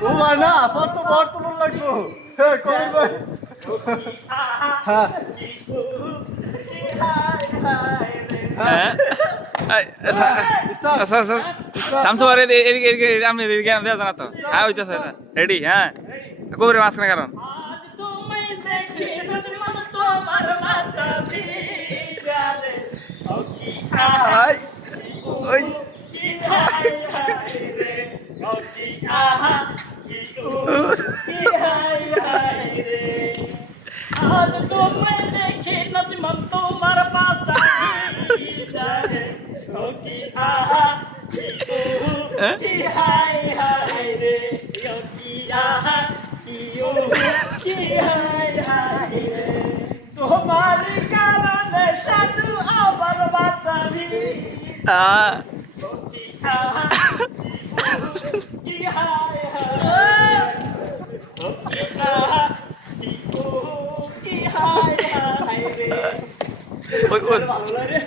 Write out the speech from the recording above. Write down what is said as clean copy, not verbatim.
ও ভাই না আপনার তো বর তুলন লাগবো হ্যাঁ কবির ভাই হ্যাঁ হ্যাঁ শামসু আর এদিকে এদিকে আপনি এদিকে দেওয়া জানা তো হ্যাঁ হইতেছে রেডি হ্যাঁ কবির মাঝখানে কারণ আজ তোমায় দেখে নজমন তোমার মাথা ভিজালে ও কি আহাই ওই কি হায় হায় রে ও কি আহা কি ও কি হায় হায় রে আজ তোমায় দেখে নজমন তোমার মাথা ভিজালে ও কি আহা কি ও কি হায় হায় রে ও কি আহা কি হায় হায় রে তোমার কারণে সাধু আমার বাতাবি কি আহা কি হায় হায় কি আহা কি হায় হায় রে ওই ওই ভালো লাগে